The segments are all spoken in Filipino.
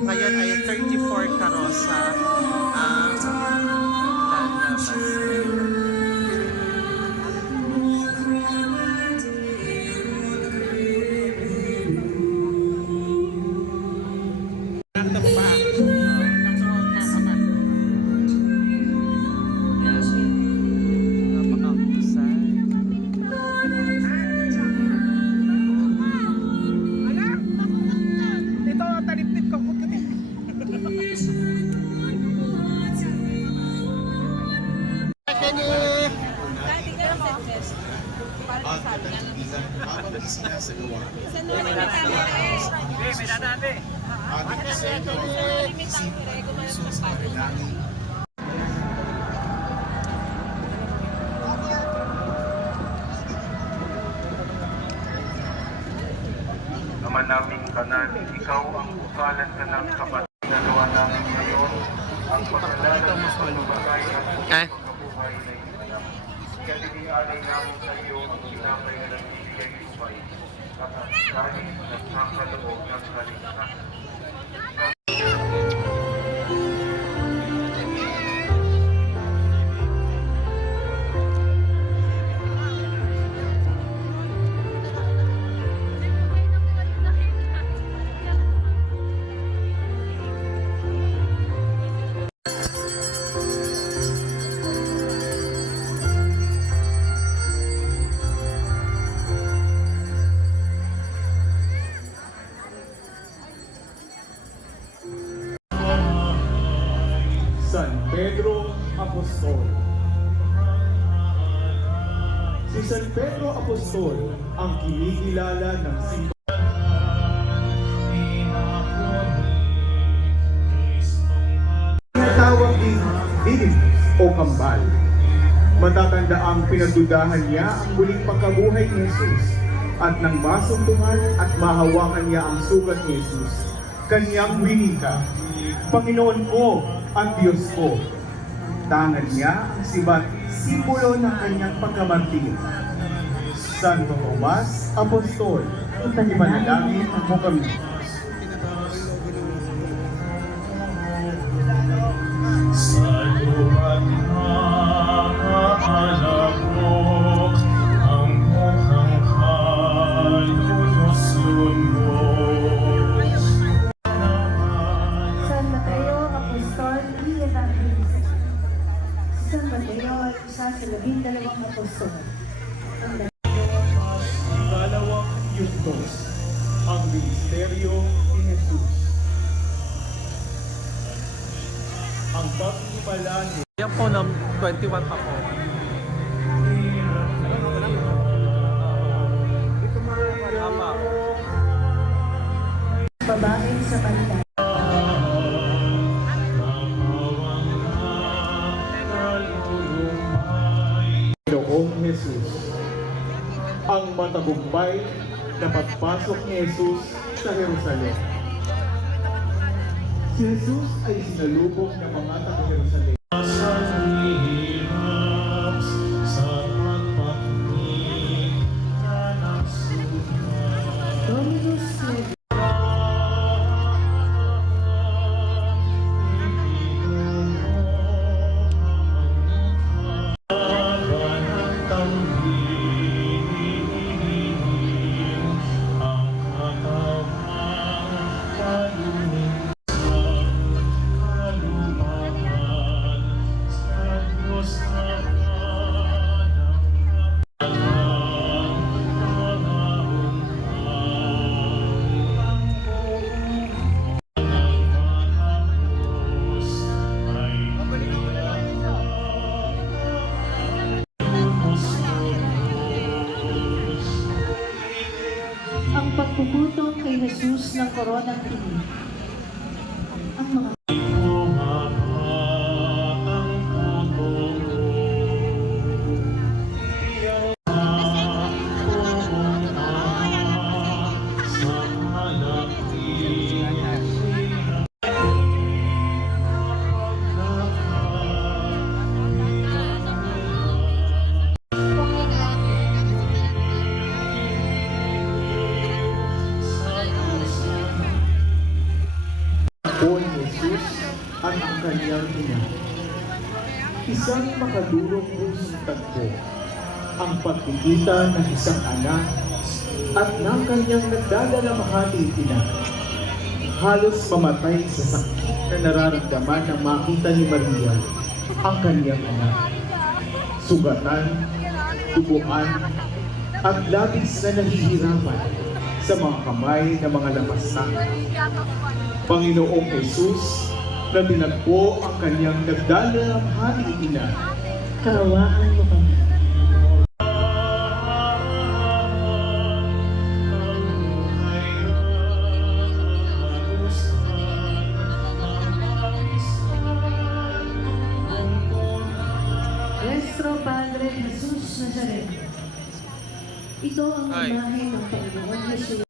Ngayon ay 34 karosa ang lalabas ngayon. Ito pa. Sinasagawa. Ama naming kanan, ikaw ang usalan ka ng kapatid na gawa namin ngayon, ang pagkalala ng palubagay ng pagkabuhay na ito. Kalilianay namin sa iyo ang tinapay na nagbibigay buhay, at ang kanin at nakaloob ng kaligtasan. San Pedro Apostol. Si San Pedro Apostol ang kinikilala ng simbahan. Tinatawag din Didymus o Kambal. Matatanda ang pinagdudahan niya ang muling pagkabuhay ni Jesus at nang masumpungan at mahawakan niya ang sugat ni Jesus, kanyang winika, Panginoon ko at Diyos ko. Tangan niya ang simbolo ng kanyang pagkamartir. Santo Tomas Apostol, ipanalangin mo kami. Sa luhat na alabok, ang mukhang kalulusunod. San Mateo Apostol y Evangelista. Si San Mateo ay isa sa 12 apostol. Ang Ikalawang yugtos, ang ministeryo ni Jesus. Ang pagpapala ni Yan po ng 21 pa po. Tama. babae sa kanila. Noong Jesus, ang matagumpay na pagpasok ni Jesus sa Jerusalem. Si Jesus ay sinalubong ng mga taga-Jerusalem. Sa hirap, sa pagpapanig na nagsulat. Dominus ang pagpuputol kay Jesus ng koronang ini. Ang mga tinagpo ni Jesus at ang kanyang ina. Isang makadulong pusong tagpo, ang pagkikita ng isang anak at ng kanyang nagdadalamhating ina. Halos mamatay sa sakit na nararamdaman nang makita ni Maria ang kanyang anak. Sugatan, duguan, at labis na nahihirapan sa mga kamay ng mga labasan. Panginoong Jesus na tinagpo ang kanyang nagdadalamhating ina. Kaawaan mo kami. Nuestro Padre Jesus Nazareno. Ito ang Ay. imahe ng Panginoon Jesus.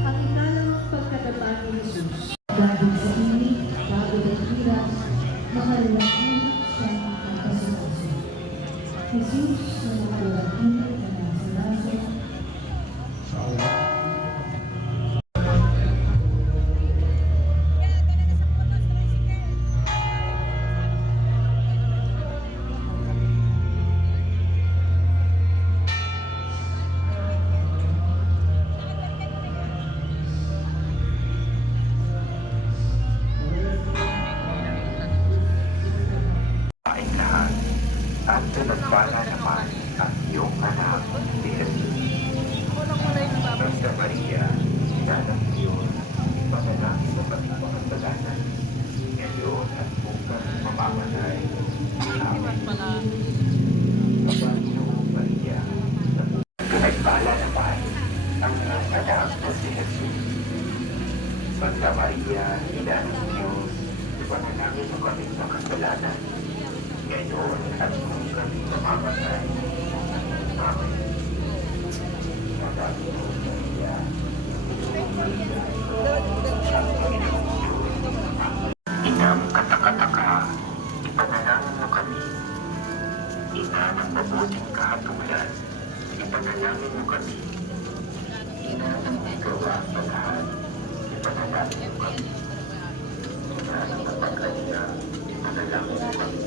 Ang ikalawang pagkataba ni Jesus. Dahil sa init, pagod at hirap, mga lalaki siyang nakasalaso. Jesus na nakalaki na nasalaso. ay lahat at pinagpala naman ang iyong anak si Jesus. Santa Maria, ina ng Diyos, panalangin mo kami mga kasalanan, ngayon at bukas mamamatay. Amen. Panginoong Maria, pinagpala naman ang iyong anak si Jesus. Santa Maria, ina ng Diyos, panalangin mo kami mga kasalanan, ngayon at kung kami mamamatay. Amen. Inang katakataka, ipanalangin mo kami. Ina ng mabuting kahatulan, ipanalangin mo kami. Ina ng magawa sa lahat, ipanalangin mo kami. Ina ng mapagkaya, ipanalangin mo kami.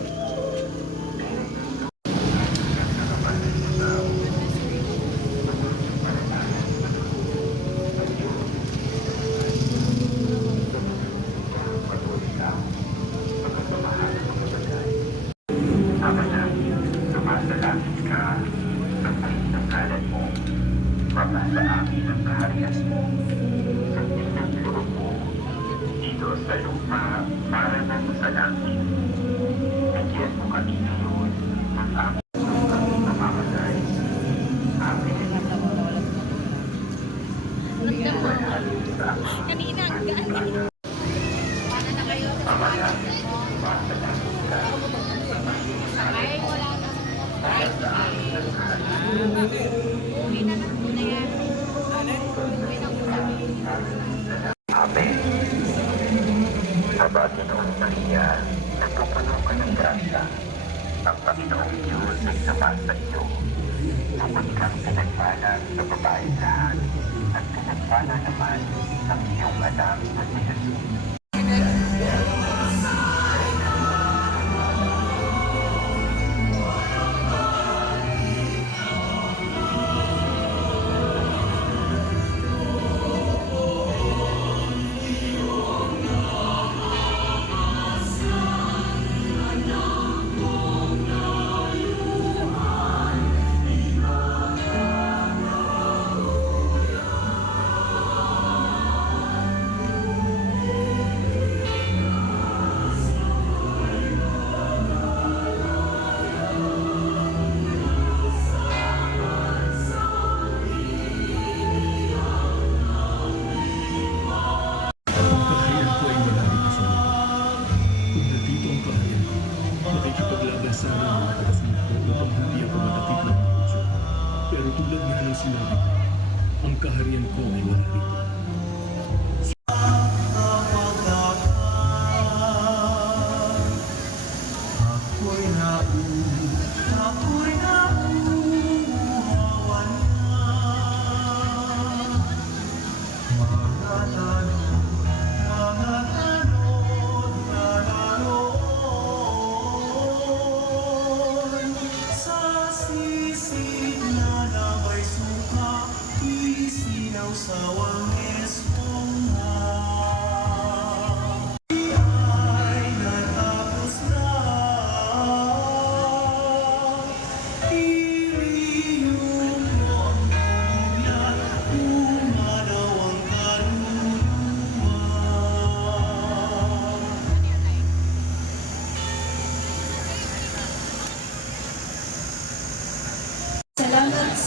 Ama namin, sumasalangit ka, sambahin ang ngalan mo, mapasa amin ang kaharian mo, sundin ang loob mo, dito sa lupa, para ng sa langit. Bigyan mo kami ngayon ng aming kami mamamatay. Amen. Iwanan sa Kanina, ang gaan. Ama namin, sumasalangit ka, Ay, wala na. para sa amin ang kaharian. Uwi na yan. Amen. Aba, Ginoong Maria, nagpupuno ka ng grasya. Ang Panginoong Diyos ay sama sa iyo. Tungkol kang pinagpala sa babae lahat, at pinagpala naman ang iyong anak na si Jesus.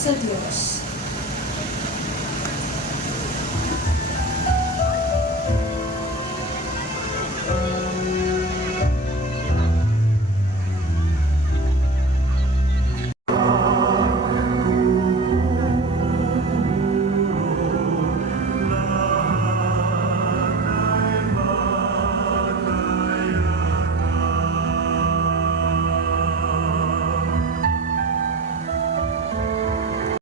sa Diyos.